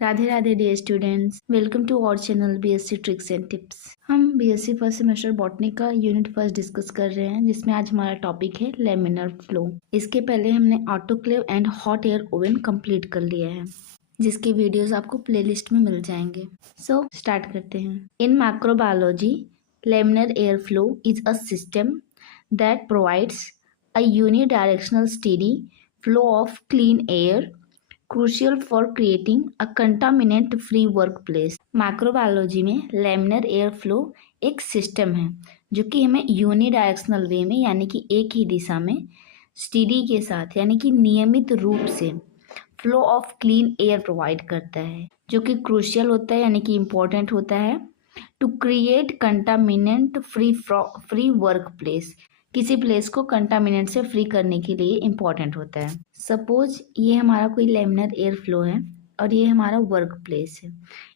Radhe Radhe dear students, welcome to our channel BSc tricks and tips. हम BSc first semester botany का unit first discuss कर रहे हैं, जिसमें आज हमारा टॉपिक है लेमिनर फ्लो। इसके पहले हमने autoclave and hot air oven complete कर लिया है, जिसके वीडियोस आपको प्लेलिस्ट में मिल जाएंगे। सो स्टार्ट करते हैं। इन microbiology, laminar air flow is a system that provides a unidirectional steady flow of clean air crucial for creating a contaminant free work place. Microbiology में लेमिनर एयर फ्लो एक system है जो कि हमें unidirectional वे में, यानी कि एक ही दिशा में स्टेडी के साथ, यानी कि नियमित रूप से flow of clean air provide करता है, जो कि क्रूशियल होता है, यानी कि इम्पोर्टेंट होता है to create contaminant free work place. किसी प्लेस को कंटामिनेंट से फ्री करने के लिए इम्पॉर्टेंट होता है। सपोज ये हमारा कोई लेमिनर एयर फ्लो है और ये हमारा वर्क प्लेस है।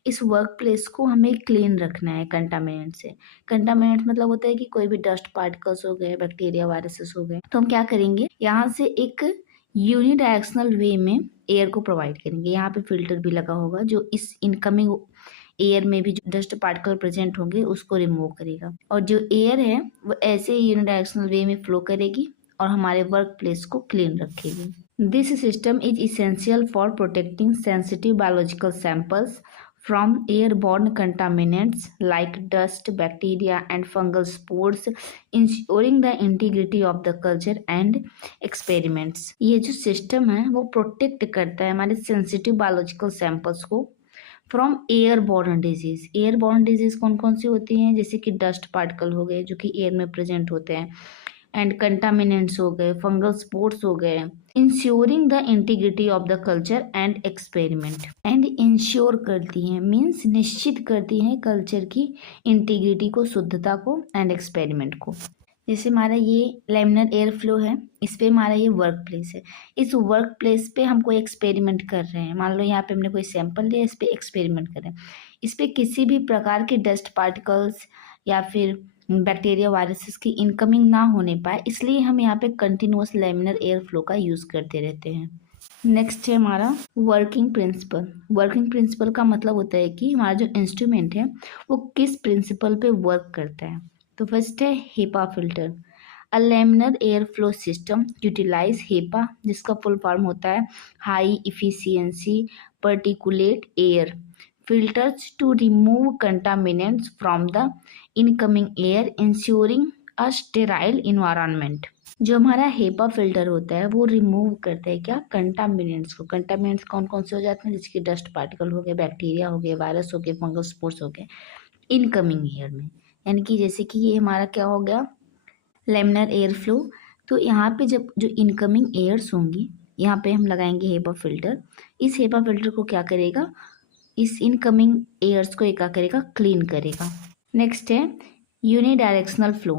इस वर्क प्लेस को हमें क्लीन रखना है कंटामिनेंट से। कंटामिनेंट मतलब होता है कि कोई भी डस्ट पार्टिकल्स हो गए, बैक्टीरिया वायरसेस हो गए, तो हम क्या करेंगे, यहाँ से एक यूनिडायरेक्शनल वे में एयर को प्रोवाइड करेंगे। यहाँ पे फिल्टर भी लगा होगा जो इस इनकमिंग एयर में भी जो डस्ट पार्टिकल प्रेजेंट होंगे उसको रिमूव करेगा, और जो एयर है वो ऐसे यूनिडायरेक्शनल वे में फ्लो करेगी और हमारे वर्क प्लेस को क्लीन रखेगी। This system is essential for protecting sensitive biological samples from airborne contaminants like dust, bacteria and fungal spores, ensuring the integrity of the culture and experiments। ये जो system है वो protect करता है हमारे sensitive biological samples को from airborne disease. Airborne disease कौन कौन सी होती हैं, जैसे कि डस्ट पार्टिकल हो गए जो कि एयर में प्रेजेंट होते हैं, एंड कंटामिनेंट्स हो गए, फंगल स्पोर्ट्स हो गए। Ensuring the integrity of the culture and experiment. And ensure करती हैं मीन्स निश्चित करती हैं कल्चर की इंटीग्रिटी को, शुद्धता को, एंड एक्सपेरिमेंट को। जैसे हमारा ये लेमिनर एयर फ्लो है, इस पे हमारा ये वर्क प्लेस है। इस वर्क प्लेस पे हम कोई एक्सपेरिमेंट कर रहे हैं। मान लो यहाँ पे हमने कोई सैंपल लिया, इस पे एक्सपेरिमेंट कर रहे हैं। इस पे किसी भी प्रकार के डस्ट पार्टिकल्स या फिर बैक्टीरिया वायरसेस की इनकमिंग ना होने पाए, इसलिए हम यहाँ पे कंटिन्यूअस लेमिनर एयर फ्लो का यूज़ करते रहते हैं। नेक्स्ट है हमारा वर्किंग प्रिंसिपल। वर्किंग प्रिंसिपल का मतलब होता है कि हमारा जो इंस्ट्रूमेंट है वो किस प्रिंसिपल पे वर्क करता है। तो फर्स्ट है HEPA filter. A laminar air flow system utilize HEPA, जिसका फुल फॉर्म होता है high efficiency particulate air filters to remove contaminants from the incoming air, ensuring a sterile environment. जो हमारा हेपा फिल्टर होता है वो रिमूव करता है क्या, कंटामिनेंट्स को। कंटामिनेंट्स कौन कौन से हो जाते हैं, जैसे कि डस्ट पार्टिकल हो गए, बैक्टीरिया हो गए, वायरस हो गए, फंगल स्पोर्स हो गए इनकमिंग एयर में। यानी कि जैसे कि ये हमारा क्या हो गया, लेमिनर एयर फ्लो। तो यहाँ पे जब जो इनकमिंग एयर्स होंगी, यहाँ पे हम लगाएंगे हेपा फिल्टर। इस हेपा फिल्टर को क्या करेगा, इस इनकमिंग एयर्स को क्या करेगा, क्लीन करेगा। नेक्स्ट है unidirectional flow.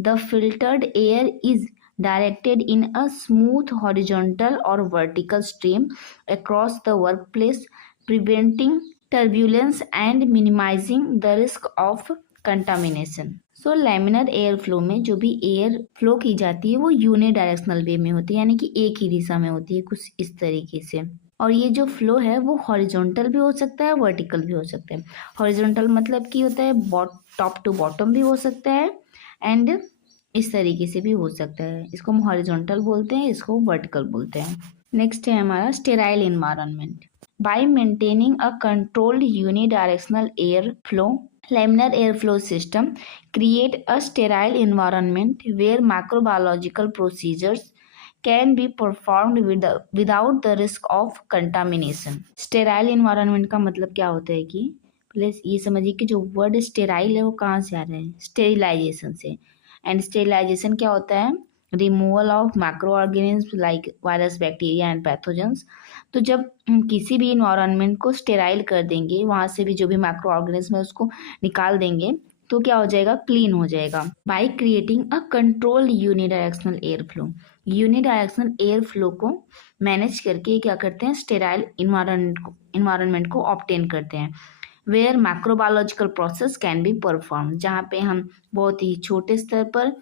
The filtered air is directed in a smooth horizontal or vertical stream across the workplace, preventing turbulence and minimizing the risk of contamination। So laminar air flow में जो भी air flow की जाती है वो unidirectional वे में होती है, यानी कि एक ही दिशा में होती है, कुछ इस तरीके से। और ये जो फ्लो है वो हॉरिजॉन्टल भी हो सकता है, वर्टिकल भी हो सकता है। हॉरिजॉन्टल मतलब कि होता है टॉप टू बॉटम भी हो सकता है, एंड इस तरीके से भी हो सकता है। इसको हम हॉरिजॉन्टल बोलते हैं, इसको वर्टिकल बोलते हैं। नेक्स्ट है हमारा sterile environment. Bye maintaining a controlled unidirectional air flow, laminar airflow system create a sterile environment where microbiological procedures can be performed without the risk of contamination। sterile environment का मतलब क्या होता है कि पहले ये समझिए कि जो वर्ड स्टेराइल है वो कहाँ से आ रहा है, स्टेरिलाइजेशन से। एंड स्टेरिलाइजेशन क्या होता है, removal of micro organism like virus, bacteria and pathogens. तो जब हम किसी भी इन्वायरमेंट को स्टेराइल कर देंगे, वहाँ से भी जो भी माइक्रो ऑर्गेनिज्म है उसको निकाल देंगे, तो क्या हो जाएगा, क्लीन हो जाएगा। By creating a controlled unidirectional air flow. Unidirectional air flow को मैनेज करके क्या करते हैं, स्टेराइल इन्वायरमेंट को ऑब्टेन करते हैं। Where macrobiological process can be perform, जहाँ पे हम बहुत ही छोटे स्तर पर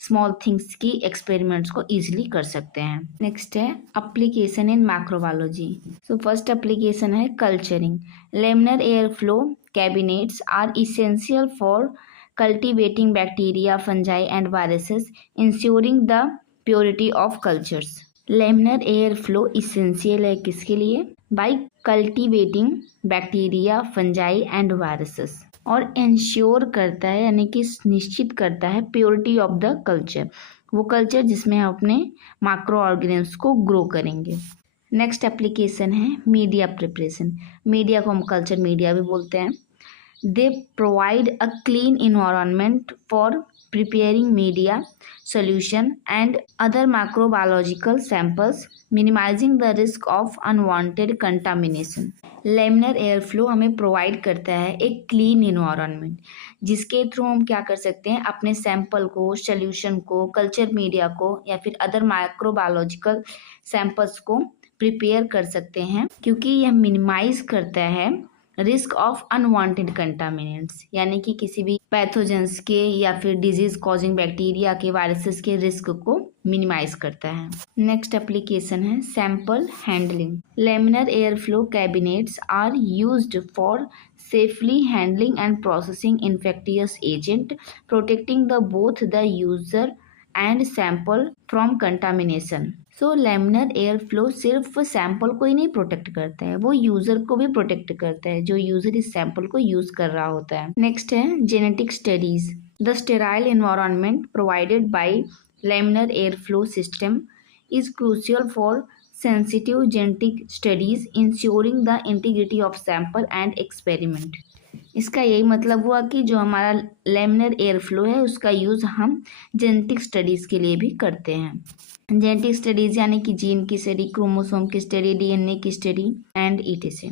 स्मॉल थिंग्स की एक्सपेरिमेंट्स को इजीली कर सकते हैं। नेक्स्ट है application in macrobiology. So first application है culturing. Laminar air flow cabinets are essential for cultivating bacteria, fungi and viruses, ensuring the purity of cultures. Laminar air flow essential है किसके लिए? By cultivating bacteria, fungi and viruses, और ensure करता है यानी कि निश्चित करता है प्योरिटी ऑफ द कल्चर, वो कल्चर जिसमें हम अपने माइक्रो ऑर्गेनिम्स को ग्रो करेंगे। नेक्स्ट एप्लीकेशन है मीडिया प्रिपरेशन। मीडिया को हम कल्चर मीडिया भी बोलते हैं। They provide a clean environment for preparing media, solution and other microbiological samples, minimizing the risk of unwanted contamination. Laminar air flow हमें provide करता है एक क्लीन इन्वायरमेंट, जिसके थ्रू हम क्या कर सकते हैं, अपने सैंपल को, सोल्यूशन को, कल्चर मीडिया को या फिर अदर माइक्रोबायोलॉजिकल सैंपल्स को प्रिपेयर कर सकते हैं, क्योंकि यह मिनिमाइज करता है रिस्क ऑफ अनवांटेड कंटामिनेंट्स, यानी कि किसी भी पैथोजेंस के या फिर डिजीज कॉजिंग बैक्टीरिया के, वायरसेस के रिस्क को मिनिमाइज करता है। नेक्स्ट एप्लीकेशन है sample handling. Laminar air flow cabinets are used for safely handling and processing infectious agent, protecting the both the user and sample from contamination. So laminar air flow सिर्फ sample को ही नहीं protect करता है, वो user को भी protect करता है, जो यूजर इस सैंपल को यूज कर रहा होता है। नेक्स्ट है genetic studies. The sterile environment provided by laminar air flow system is crucial for sensitive genetic studies, ensuring the integrity of sample and experiment. इसका यही मतलब हुआ कि जो हमारा लेमिनर एयर फ्लो है उसका यूज़ हम जेनेटिक स्टडीज़ के लिए भी करते हैं। जेनेटिक स्टडीज़ यानी कि जीन की स्टडी, क्रोमोसोम की स्टडी, डीएनए की स्टडी एंड etc।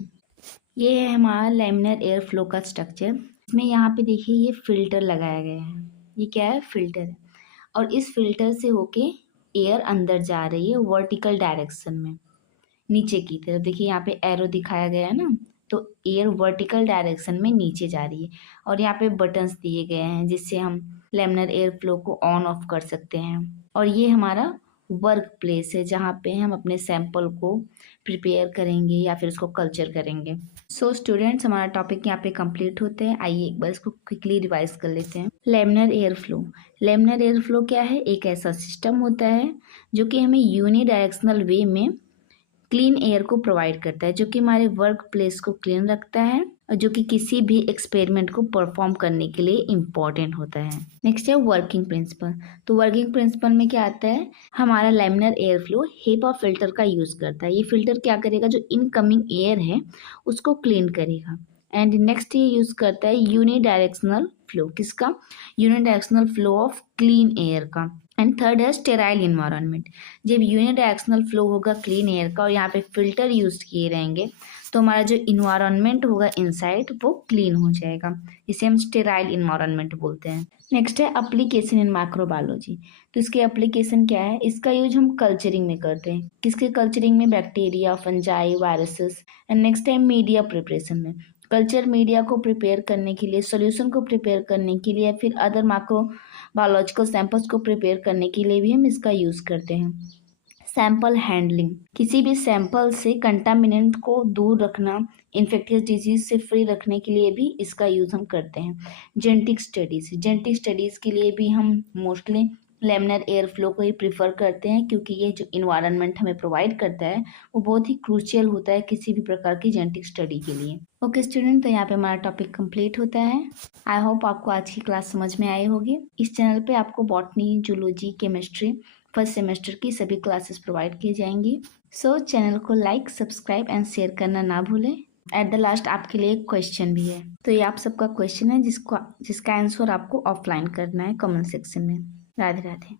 ये है हमारा लेमिनर एयर फ्लो का स्ट्रक्चर। इसमें यहाँ पे देखिए ये फिल्टर लगाया गया है, ये क्या है? फिल्टर है, और इस फिल्टर से होके एयर अंदर जा रही है वर्टिकल डायरेक्शन में, नीचे की तरफ। देखिए यहाँ पे एरो दिखाया गया है ना, तो एयर वर्टिकल डायरेक्शन में नीचे जा रही है, और यहाँ पे बटन्स दिए गए हैं जिससे हम लेमिनर एयर फ्लो को ऑन ऑफ कर सकते हैं। और ये हमारा वर्क प्लेस है जहाँ पे हम अपने सैंपल को प्रिपेयर करेंगे या फिर उसको कल्चर करेंगे। सो स्टूडेंट्स, हमारा टॉपिक यहाँ पे कंप्लीट होते हैं। आइए एक बार इसको क्विकली रिवाइज कर लेते हैं। Laminar air flow. Laminar air flow क्या है? एक ऐसा सिस्टम होता है जो कि हमें यूनिडायरेक्शनल वे में क्लीन एयर को प्रोवाइड करता है, जो कि हमारे वर्क प्लेस को क्लीन रखता है और जो कि किसी भी एक्सपेरिमेंट को परफॉर्म करने के लिए इम्पॉर्टेंट होता है। नेक्स्ट है वर्किंग प्रिंसिपल। तो वर्किंग प्रिंसिपल में क्या आता है? हमारा laminar air flow HEPA filter का यूज़ करता है। ये फिल्टर क्या करेगा? जो इनकमिंग एयर है उसको क्लीन करेगा। एंड नेक्स्ट ये यूज़ करता है यूनिडायरेक्शनल फ्लो। किसका? Unidirectional flow of clean air का। एंड थर्ड है स्टेराइल इन्वायरमेंट। जब यूनिडायरेक्शनल फ्लो होगा क्लीन एयर का और यहाँ पे फिल्टर यूज किए रहेंगे तो हमारा जो इन्वायरमेंट होगा इनसाइड वो क्लीन हो जाएगा, इसे हम स्टेराइल इन्वायरमेंट बोलते हैं। नेक्स्ट है एप्लीकेशन इन माइक्रोबायोलॉजी। तो इसके एप्लीकेशन क्या है? इसका यूज हम कल्चरिंग में करते हैं। किसके कल्चरिंग में? Bacteria, fungi, viruses. And next है मीडिया प्रिपरेशन में। कल्चर मीडिया को प्रिपेयर करने के लिए, सोल्यूशन को प्रिपेयर करने के लिए, या फिर अदर माइक्रोबायोलॉजिकल सैंपल्स को प्रिपेयर करने के लिए भी हम इसका यूज़ करते हैं। Sample handling. किसी भी सैंपल से कंटामिनेंट को दूर रखना, इन्फेक्टियस डिजीज से फ्री रखने के लिए भी इसका यूज़ हम करते हैं। Genetic studies. जेनेटिक स्टडीज़ के लिए भी हम मोस्टली लेमिनर एयर फ्लो को ही प्रीफर करते हैं, क्योंकि ये जो इन्वायरमेंट हमें प्रोवाइड करता है वो बहुत ही क्रूशियल होता है किसी भी प्रकार की जेनेटिक स्टडी के लिए। ओके स्टूडेंट, तो यहाँ पे हमारा टॉपिक कंप्लीट होता है। आई होप आपको आज की क्लास समझ में आई होगी। इस चैनल पे आपको botany, zoology, chemistry first semester की सभी क्लासेस प्रोवाइड की जाएंगी। सो चैनल को लाइक, सब्सक्राइब एंड शेयर करना ना भूलें। एट द लास्ट आपके लिए एक क्वेश्चन भी है, तो ये आप सबका क्वेश्चन है जिसका आंसर आपको ऑफलाइन करना है कमेंट सेक्शन में। राधे राधे।